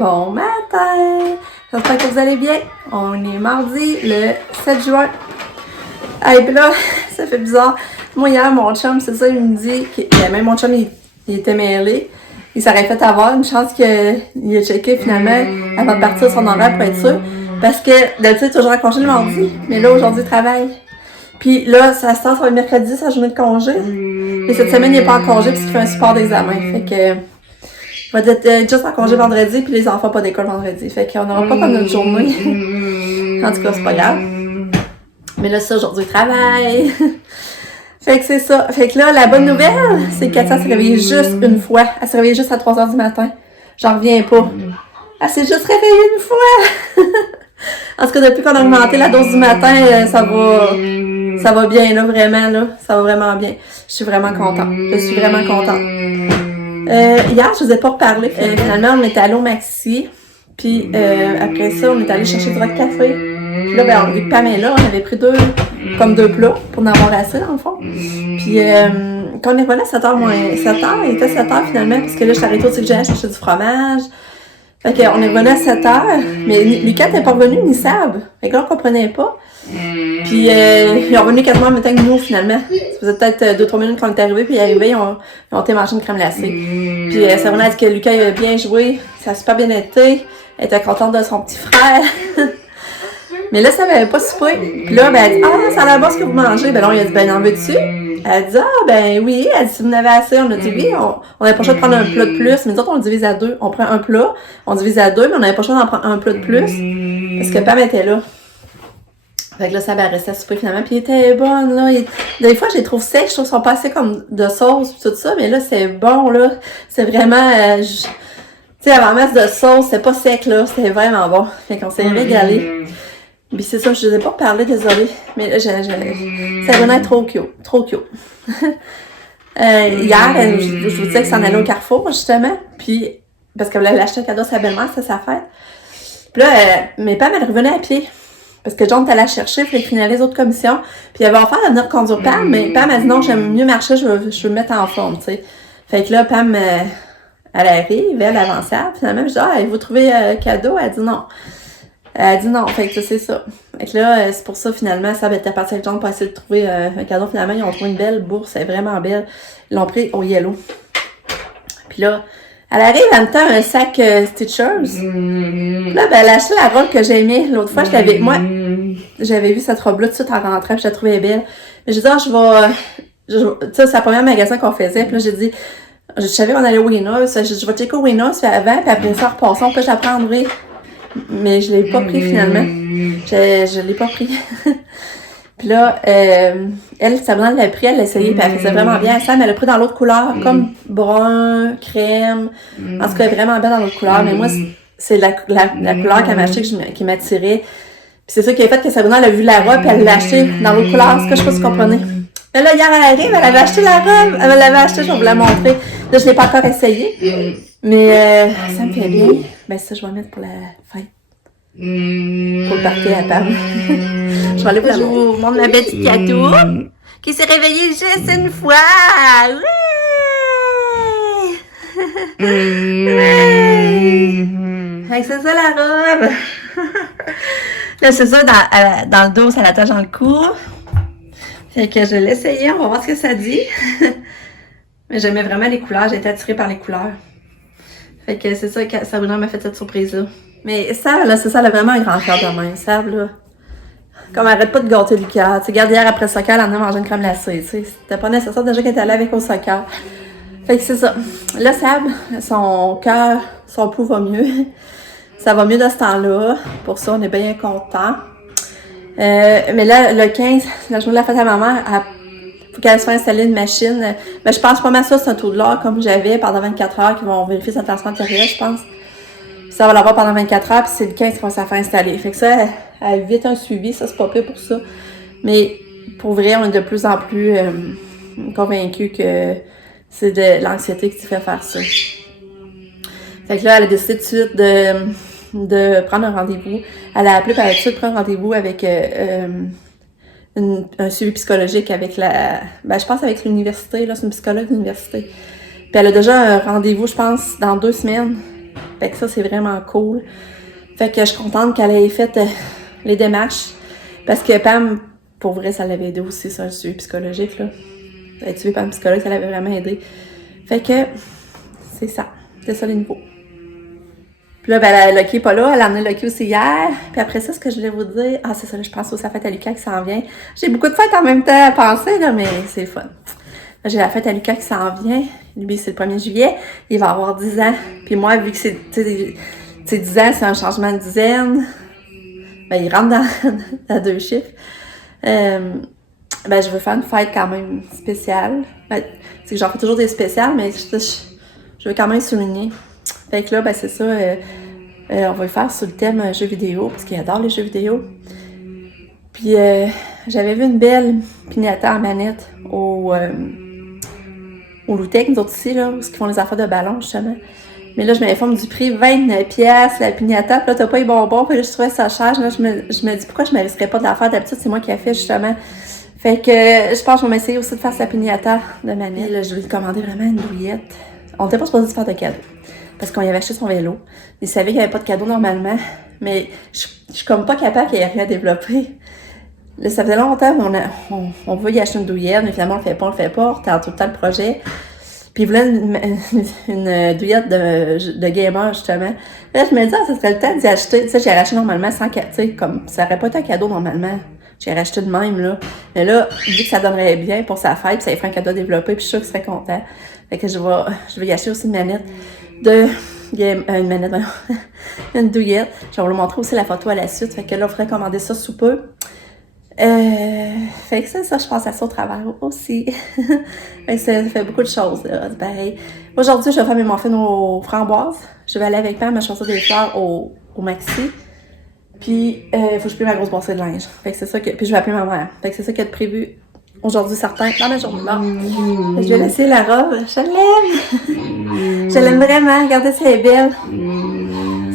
Bon matin! J'espère que vous allez bien. On est mardi, le 7 juin. Et puis là, ça fait bizarre. Moi, hier, mon chum, c'est ça, il me dit que même mon chum, il était mêlé. Il s'aurait fait avoir. Une chance qu'il a checké finalement avant de partir son horaire pour être sûr. Parce que d'habitude, toujours en congé le mardi. Mais là, aujourd'hui, il travaille. Puis là, ça va être mercredi, sa journée de congé. Et cette semaine, il n'est pas en congé parce qu'il fait un support d'examen. Fait que il va être juste en congé vendredi, puis les enfants pas d'école vendredi. Fait qu'on n'aura pas comme notre journée. En tout cas, c'est pas grave. Mais là, ça, aujourd'hui, il travaille. Fait que c'est ça. Fait que là, la bonne nouvelle, c'est que Katia s'est réveillée juste une fois. Elle s'est réveillée juste à 3h du matin. J'en reviens pas. Elle s'est juste réveillée une fois. En tout cas, depuis qu'on a augmenté la dose du matin, ça va bien, là, vraiment, là. Ça va vraiment bien. Je suis vraiment contente. Je suis vraiment contente. Hier, je vous ai pas reparlé. Finalement, on est allé au Maxi. Puis après ça, on est allé chercher du rock café. Puis là, ben, vu que Pam est là, on avait pris deux plats pour en avoir assez, dans le fond. Puis quand on est revenu à 7h moins 7h, il était 7h finalement, parce que là, je suis arrêtée au sujet à chercher du fromage. Fait qu'on est revenu à 7h, mais Lucas n'était pas revenu, ni Sab. Fait que là, on comprenait pas. Puis ils sont revenus quasiment en même temps que nous, finalement. Ça faisait peut-être 2-3 minutes qu'on était arrivés, puis ils arrivaient, ils ont été manger une crème glacée. Puis Sabrina a dit que Lucas il avait bien joué, ça a super bien été. Elle était contente de son petit frère. Mais là, ça n'avait pas soupé. Puis là, ben, elle dit, ah, ça a l'air bon ce que vous mangez. Ben là, il a dit, ben, en veux-tu? Elle a dit, ah, ben oui. Elle dit, si vous en avez assez, on a dit oui. On n'avait pas le choix de prendre un plat de plus. Mais nous autres, on le divise à deux. On prend un plat, on divise à deux, mais on n'avait pas le choix d'en prendre un plat de plus. Parce que Pam était là. Fait que là, ça restait à souper finalement. Puis il était bonne, là. Des fois, je les trouve secs. Je trouve qu'ils sont pas assez comme de sauce pis tout ça. Mais là, c'est bon, là. C'est vraiment, tu sais, avant masse de sauce, c'était pas sec, là. C'était vraiment bon. Fait qu'on s'est régalé. Puis c'est ça, je ne vous ai pas parlé, désolée. Mais là, ça venait être trop cute. Trop cute. Hier, je vous disais que ça en allait au Carrefour, justement. Puis, parce qu'elle voulait acheter un cadeau à sa belle-mère, c'était sa fête. Puis là, mes Pam, elle revenait à pied. Parce que John était allé la chercher, puis il finalisait les autres commissions. Puis il avait offert de venir conduire Pam, mais Pam a dit non, j'aime mieux marcher, je veux me mettre en forme, tu sais. Fait que là, Pam, elle arrive, elle avançait. Finalement, je dis, ah, vous trouvez un cadeau? Elle dit non. Elle a dit non, fait que c'est ça. Fait que là, c'est pour ça, finalement, ça était parti avec John pour essayer de trouver un cadeau. Finalement, ils ont trouvé une belle bourse, elle est vraiment belle. Ils l'ont pris au Yellow. Puis là, elle arrive en même temps un sac Stitchers. Puis là, ben, elle a acheté la robe que j'aimais. L'autre fois, j'avais vu cette robe-là tout de suite en rentrant, puis je la trouvais belle. Mais j'ai dit, tu sais, c'est le premier magasin qu'on faisait. Puis là, j'ai dit, je savais qu'on allait au Winners. J'ai dit, je vais checker au Winners, puis avant, puis après ça, repassons, puis je la prendrai. Mais je l'ai pas pris finalement. Je l'ai pas pris. Puis là, Sabrina l'a pris, elle l'a essayé, puis elle faisait vraiment bien. Sam, elle l'a pris dans l'autre couleur, comme brun, crème. En tout cas, elle est vraiment belle dans l'autre couleur. Mais moi, c'est la couleur qu'elle m'a achetée qui m'attirait. Puis c'est ça qui a fait que Sabrina elle a vu la robe, puis elle l'a achetée dans l'autre couleur. C'est ce que je sais pas si vous comprenez. Mais là, hier, elle arrive, elle avait acheté la robe. Elle l'avait achetée, je vais vous la montrer. Là, je l'ai pas encore essayé. Mais ça me fait bien. Ben ça, je vais mettre pour la fête. Pour le party à Pam. Je vais aller vous montrer ma petite Catou qui s'est réveillée juste une fois. Ouais! Ouais! C'est ça la robe. Là, c'est ça, dans le dos, ça l'attache dans le cou. Fait que je l'ai essayé, on va voir ce que ça dit. Mais j'aimais vraiment les couleurs, j'ai été attirée par les couleurs. Fait que c'est ça que Sabrina m'a fait cette surprise-là. Mais Sab, là, c'est ça, elle a vraiment un grand cœur de main. Sab, là, comme elle arrête pas de gâter Lucas. Tu sais, regarde, hier après le soccer, elle en a mangé une crème glacée, tu sais. C'était pas nécessaire déjà qu'elle était allée avec au soccer. Fait que c'est ça. Là, Sab, son cœur, son pouls va mieux. Ça va mieux de ce temps-là. Pour ça, on est bien contents. Mais là, le 15, la journée de la fête à ma mère, faut qu'elle se fasse installer une machine. Mais je pense pas mal ça, c'est un taux de l'or comme j'avais pendant 24 heures qui vont vérifier sa tension artérielle, je pense. Puis ça va l'avoir pendant 24 heures, puis c'est le 15 qui va se faire installer. Fait que ça, elle vite un suivi, ça c'est pas pire pour ça. Mais pour vrai, on est de plus en plus convaincus que c'est de l'anxiété qui te fait faire ça. Fait que là, elle a décidé tout de suite de prendre un rendez-vous. Elle a appelé, puis elle a tout de suite pris un rendez-vous avec un suivi psychologique avec je pense avec l'université, là, c'est une psychologue de l'université. Puis elle a déjà un rendez-vous, je pense, dans 2 semaines Fait que ça, c'est vraiment cool. Fait que je suis contente qu'elle ait fait les démarches. Parce que Pam, pour vrai, ça l'avait aidé aussi, ça, le suivi psychologique, là. Être suivi par un psychologue, ça l'avait vraiment aidé. Fait que, c'est ça. C'est ça les niveaux. Puis là, ben, Lucky n'est pas là. Elle a amené Lucky aussi hier. Puis après ça, ce que je voulais vous dire... Ah, c'est ça, là, je pense aussi à la fête à Lucas qui s'en vient. J'ai beaucoup de fêtes en même temps à penser, là, mais c'est le fun. Là, j'ai la fête à Lucas qui s'en vient. Lui, c'est le 1er juillet. Il va avoir 10 ans. Puis moi, vu que c'est 10 ans, c'est un changement de dizaine. Ben, il rentre dans 2 chiffres. Ben, je veux faire une fête quand même spéciale. Ben, c'est que j'en fais toujours des spéciales, mais je veux quand même souligner. Fait que là, ben c'est ça, on va le faire sur le thème jeux vidéo, parce qu'il adore les jeux vidéo. Puis j'avais vu une belle piñata en manette au Loutec, nous autres ici, là, où ils font les affaires de ballon, justement. Mais là, je m'informe du prix, 29$ la piñata, puis là, t'as pas les bonbons, puis là, je trouvais ça cher. Là, je me dis, pourquoi je me risquerais pas de la faire? D'habitude, c'est moi qui la fait, justement. Fait que je pense que je vais m'essayer aussi de faire sa piñata de manette. Et là, je vais lui commander vraiment une douillette. On n'était pas supposé de faire de cadeau. Parce qu'on y avait acheté son vélo. Il savait qu'il n'y avait pas de cadeau normalement. Mais je suis comme pas capable qu'il n'y ait rien à développer. Là, ça faisait longtemps qu'on veut y acheter une douillette, mais finalement on le fait pas, On retard tout le temps le projet. Puis il voulait une douillette de gamer, justement. Là, je me disais, ça serait le temps d'y acheter. Tu sais, j'ai racheté normalement sans cadeau. Tu sais, comme ça aurait pas été un cadeau normalement. J'ai racheté de même, là. Mais là, vu que ça donnerait bien pour sa fête, puis ça lui ferait un cadeau développé, puis je suis sûre qu'il serait content. Fait que je vais y acheter aussi une manette une manette, une douillette. Je vais vous montrer aussi la photo à la suite. Fait que là, on ferait commander ça sous peu. Fait que ça, je pense à ça au travers aussi. Fait que ça fait beaucoup de choses, là. Pareil. Aujourd'hui, je vais faire mes muffins aux framboises. Je vais aller avec Pam à choisir des fleurs au Maxi. Puis, il faut que je paye ma grosse borsée de linge. Fait que c'est ça que... Puis je vais appeler ma mère. Fait que c'est ça qui est prévu aujourd'hui, certain, dans ma journée-là. Je vais laisser la robe. Je l'aime! Je l'aime vraiment. Regardez, si elle est belle.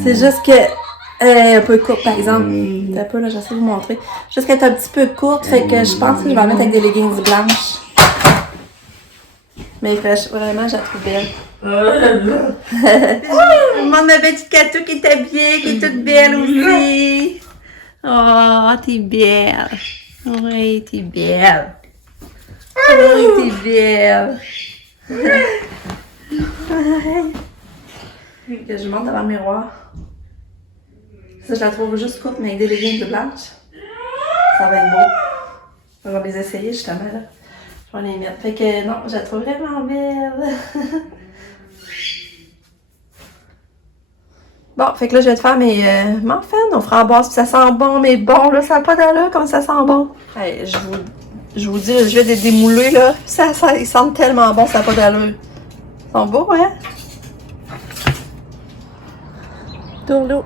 C'est juste que... un peu courte, par exemple. Un peu, là, j'essaie de vous montrer. Juste qu'elle est un petit peu courte, fait que je pense que je vais la mettre avec des leggings blanches. Mais vraiment, je la trouve belle. Je demande ma petite Catou qui est habillée, qui est toute belle aussi. Oh, t'es belle. Oui, t'es belle. Oui, t'es belle. Que je monte devant le miroir. Ça, je la trouve juste courte, mais avec des leggings blanches. Ça va être beau. On va les essayer, justement, là. Je vais les mettre. Fait que, non, je la trouve vraiment belle. Bon, fait que là, je vais te faire mes muffins aux framboises. Puis ça sent bon, mais bon, là, ça n'a pas d'allure comme ça sent bon. Hey, je vous dis, je vais les démouler, là. Ils sentent tellement bon, ça n'a pas d'allure. Ils sont beaux, hein? Tourlou.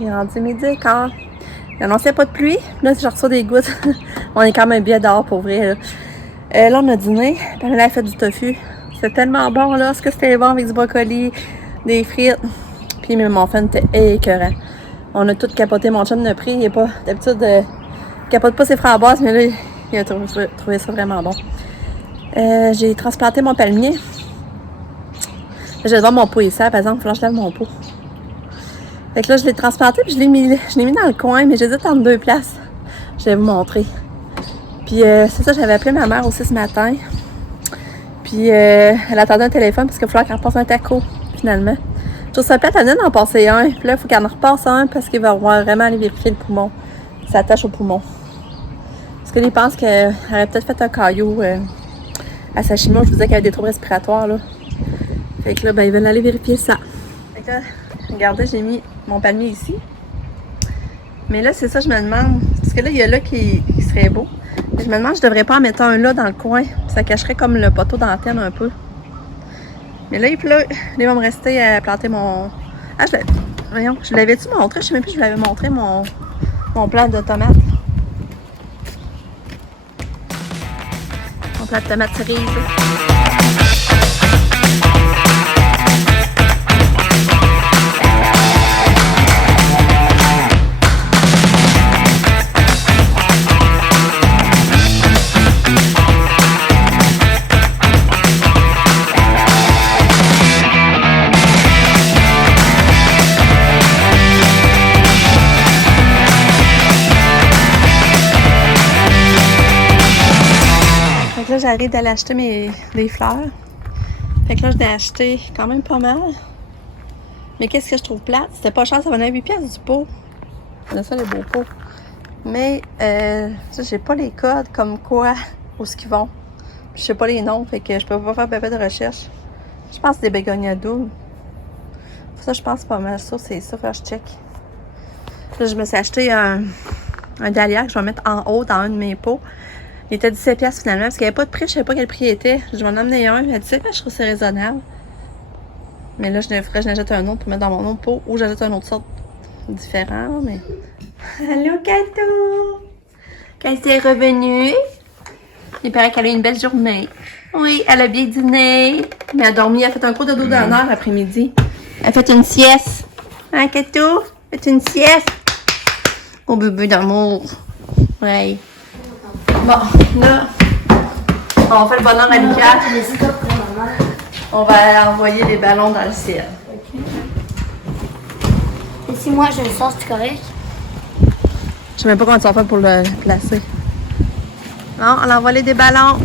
Il est rendu midi quand il annonçait pas de pluie. Là, je reçois des gouttes. On est quand même bien dehors pour vrai. Là, on a dîné. Pamela a fait du tofu. C'était tellement bon, là. Est-ce que c'était bon avec du brocoli, des frites? Puis même mon fan était écœurant. On a tout capoté. Mon chum l'a pris. Il est pas d'habitude, il capote pas ses framboises, mais là, il a trouvé ça vraiment bon. J'ai transplanté mon palmier. Je vais voir mon pot ici, par exemple. Il faut que je lave mon pot. Fait que là, je l'ai transplanté puis je l'ai mis dans le coin, mais j'hésite entre 2 places. Je vais vous montrer. Puis c'est ça, j'avais appelé ma mère aussi ce matin. Puis elle attendait un téléphone parce qu'il va falloir qu'elle repasse un taco, finalement. Je trouve ça plate, elle vient d'en passer un. Puis là, il faut qu'elle en repasse un parce qu'il va vraiment aller vérifier le poumon. Ça attache au poumon. Parce qu'il pense qu'elle aurait peut-être fait un caillou à sa chimio. Je vous disais qu'elle avait des troubles respiratoires, là. Fait que là, ben, ils veulent aller vérifier ça. Fait que là, regardez, j'ai mis mon palmier ici. Mais là, c'est ça, je me demande. Parce que là, il y a là qui serait beau. Mais je me demande, je devrais pas en mettre un là dans le coin. Ça cacherait comme le poteau d'antenne un peu. Mais là, il pleut. Là, il va me rester à planter mon... Ah, voyons, je l'avais-tu montré? Je sais même plus si je vous l'avais montré, mon plant de tomates. Mon plant de tomates cerises. j'arrive d'aller acheter des fleurs. Fait que là, je l'ai acheté quand même pas mal. Mais qu'est-ce que je trouve plate? C'était pas cher, ça venait à 8 piastres du pot. On ça, les beaux pots. Mais, j'ai pas les codes comme quoi, où ce qu'ils vont. Je sais pas les noms, fait que je peux pas faire bébé de recherche. Je pense que c'est des bégonias doubles. Ça, je pense pas mal ça, c'est ça, faut que je check. Là, je me suis acheté un dahlia que je vais mettre en haut dans un de mes pots. Il était 17 piastres finalement, parce qu'il n'y avait pas de prix, je savais pas quel prix il était. Je vais en emmener un, elle dit ça, je trouve que c'est raisonnable. Mais là, je devrais que j'en achète un autre pour mettre dans mon autre pot, ou j'achète un autre sorte différent, mais... Allô, Kato! Kato est revenue. Il paraît qu'elle a eu une belle journée. Oui, elle a bien dîné. Mais elle a dormi, elle a fait un cours de dos d'honneur l'après-midi. Elle a fait une sieste. Hein, Kato? Elle a fait une sieste. Oh, bébé d'amour. Ouais. Bon, là, on fait le bonheur à Lucas. On va envoyer des ballons dans le ciel. Okay. Et si moi je le sors, c'est correct? Je sais même pas comment tu vas faire pour le placer. Non, on a envoyé des ballons.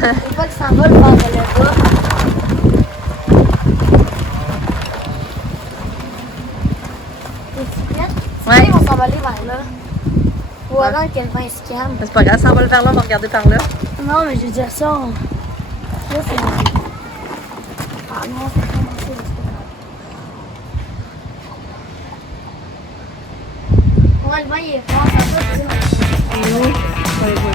Faut pas qu'il s'envole vers le bas. Les cyclettes, Ouais. ils vont s'envoler vers là. Ou avant que le vent se calme. C'est pas grave, ça envole vers là, on va regarder par là. Non, mais je veux dire ça. Là, c'est. Ah non, c'est commencé. Ouais, le vent il est fort, ça va pas. Et où?